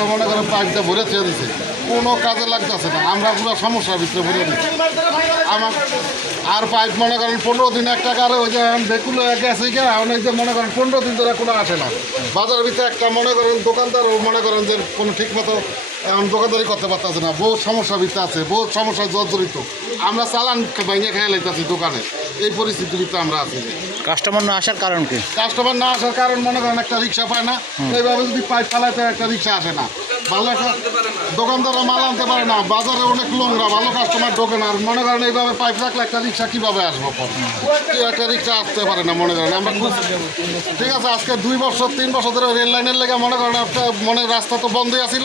রাস্তা মনে পাইপটা ভরে ছেড়ে দিছে কোনো কাজে লাগতেছে না আমরা পুরো সমস্যার ভিতরে ভরে দিচ্ছি। আমার আর পাইপ মনে করেন পনেরো দিন একটা টাকার ওই যে বেকুলো গেছে গিয়ে এই যে মনে করেন পনেরো দিন ধরে কোনো আসে না। বাজারের ভিতরে একটা মনে করেন দোকানদার মনে করেন যে কোনো ঠিক মতো এখন দোকানদারি করতে পারতেছে না। বহু সমস্যার ভিতরে আছে বহু সমস্যা জর্জরিত। আমরা চালান ভেঙে খেয়ে লাইতেছি দোকানে। এই পরিস্থিতির ভিতরে আমরা আছি। কাস্টমার না আসার কারণ কি? কাস্টমার না আসার কারণ মনে করেন একটা রিক্সা পায় না। এইভাবে যদি পাইপ ফালাইতে একটা রিক্সা আসে না। ভালো দোকানদাররা মাল আনতে পারে না, বাজারে অনেক নোংরা, ভালো কাস্টমার ঢোকে না। আর মনে করেন এইভাবে পাইপ রাখলে একটা রিক্সা কীভাবে আসব? একটা রিক্সা আসতে পারে না মনে করেন। আমরা খুব ঠিক আছে, আজকে দুই বছর, তিন বছর ধরে রেল লাইনের লেগে মনে করেন একটা মনে রাস্তা তো বন্ধই আছিল।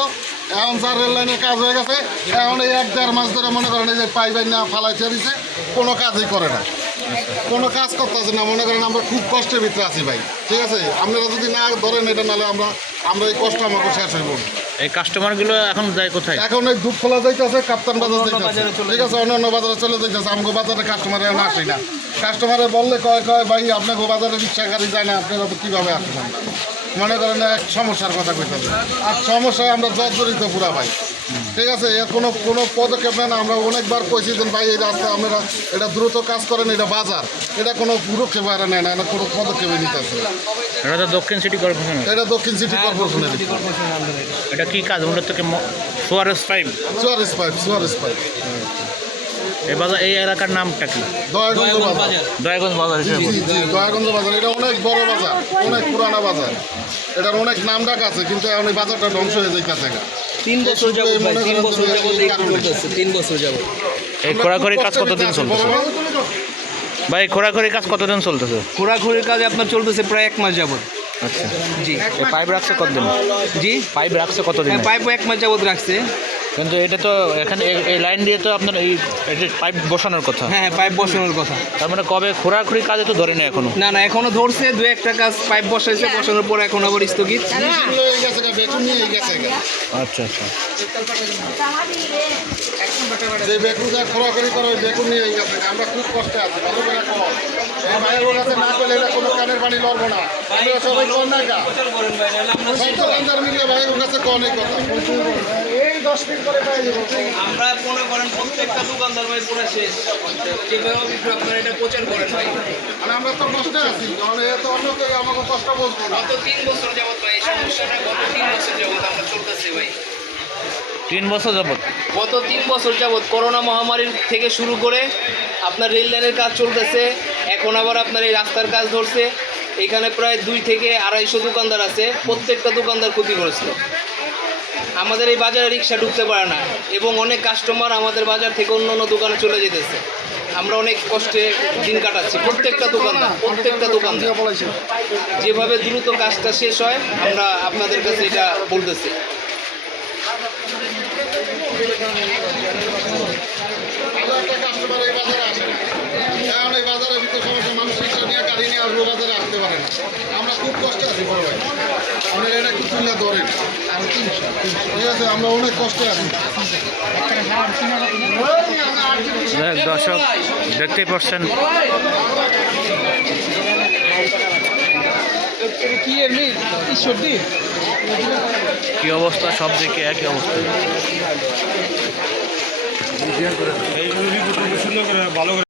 এখন স্যার রেল লাইনের কাজ হয়ে গেছে, এখন এই এক দেড় মাস ধরে মনে করেন এই যে পাইপ না ফালাইতে দিছে, কোনো কাজই করে না। কোনো কাজ করতেছে না। মনে করেন আমরা খুব কষ্টের ভিতরে আছি ভাই। ঠিক আছে, আপনারা যদি না ধরেন এটা, নাহলে আমরা আমরা এই কষ্ট আমাকে শেষ হইব। এই কাস্টমারগুলো এখন যায় কোথায়? এখন এই দুধ খোলা যাইতেছে কাপ্তান বাজার যাইতেছে। ঠিক আছে অন্য অন্য বাজারে চলে যাইতেছে আমাকে বাজারে কাস্টমার এখন আসে না। কাস্টমারে বললে কয় কয় ভাই আপনাকে বাজারে রিক্সা গাড়ি যায় না আপনারা তো কীভাবে আসবেন? মনে করেন এক সমস্যার কথা কইতেছে আর সমস্যায় আমরা জর্জরিত পুরা ভাই। ঠিক আছে এর কোনো কোনো পদক্ষেপ না আমরা অনেকবার কইছি যে ভাই এই রাস্তা আপনারা এটা দ্রুত কাজ করেন এটা বাজার। এটা কোনো পদক্ষেপ আর নেয় না এটা কোনো পদক্ষেপে নিতে না। এটা তো দক্ষিণ সিটি কর্পোরেশন। এটা দক্ষিণ সিটি কর্পোরেশনের এটা কি কাজ? মূলত থেকে sewerage pipe sewerage pipe sewerage pipe এই বাজার এই এলাকার নামটা কি? দয়াগঞ্জ বাজার। দয়াগঞ্জ বাজার। হিসেবে। জি জি দয়াগঞ্জ বাজার। এটা অনেক বড় বাজার অনেক পুরানা বাজার। এটার অনেক নাম ডাক আছে কিন্তু এখন এই বাজারটা ধ্বংস হয়ে যাইতেছে। তিন বছর মনে তিন বছর যে এই এই চলতেছে তিন বছর যাবত। এই খোরাখুরি কাজ কতদিন চলতেছে? ভাই খোরাখুরি কাজ কতদিন চলতেছে? ঘোরাঘুরির কাজে আপনার চলতেছে প্রায় এক মাস যাবত। আচ্ছা। জি। পাইপ রাখছে কতদিন? জি। পাইপ রাখছে কতদিন? হ্যাঁ পাইপও এক মাস যাবত রাখছে। কিন্তু এটা তো এখানে এই- লাইন দিয়ে তো আপনার এই এটা পাইপ বসানোর কথা। হ্যাঁ হ্যাঁ পাইপ বসানোর কথা। তার মানে কবে খোরাখুরি কাজে তো ধরে না এখনও। না না এখনও ধরছে দু একটা কাজ পাইপ বসাইছে বসানোর পর এখন আবার স্থগিত। আচ্ছা আচ্ছা। যে বেগুন যা খোরাখুরি করে ওই নিয়ে গেছে। আমরা খুব কষ্টে আছি না পেলে কোনো পানি লড়বো না। আমরা সবাই কম না গা। সন্তান মিলে ভাইয়ের কাছে এই কথা। এই দশ মিনিট করে পাই যাব। আমরা মনে করেন প্রত্যেকটা দোকানদার ভাই পুরো শেষ। যেভাবে একটু আপনারা এটা প্রচার করেন ভাই। আর আমরা তো কষ্টে আছি কারণ এ তো অন্য কেউ আমাকে কষ্ট বলব না। গত তিন বছর যাবত ভাই সমস্যাটা গত তিন বছর যাবত আমরা চলতেছে ভাই। তিন বছর যাবত গত তিন বছর যাবৎ করোনা মহামারীর থেকে শুরু করে আপনার রেল লাইনের কাজ চলতেছে এখন আবার আপনার এই রাস্তার কাজ ধরছে। এখানে প্রায় দুই থেকে আড়াইশো দোকানদার আছে, প্রত্যেকটা দোকানদার ক্ষতিগ্রস্ত। আমাদের এই বাজারে রিক্সা ঢুকতে পারে না এবং অনেক কাস্টমার আমাদের বাজার থেকে অন্য অন্য দোকানে চলে যেতেছে। আমরা অনেক কষ্টে দিন কাটাচ্ছি, প্রত্যেকটা দোকানদার প্রত্যেকটা দোকানদার। যেভাবে দ্রুত কাজটা শেষ হয়, আমরা আপনাদের কাছে এটা বলতেছি। কাস্টমার আসে না কারণ এই বাজারের ভিতরে সমস্যা মানুষ রিক্সা নিয়ে গাড়ি নিয়ে আসব আমরা খুব কষ্টে আছি বড় ভাই। আপনারা এটা ধরেন। আর তিনশো ঠিক আছে আমরা অনেক কষ্টে আছি। দর্শক দেখতে পাচ্ছেন। কি অবস্থা? সব দিকে একই অবস্থা। ভালো করে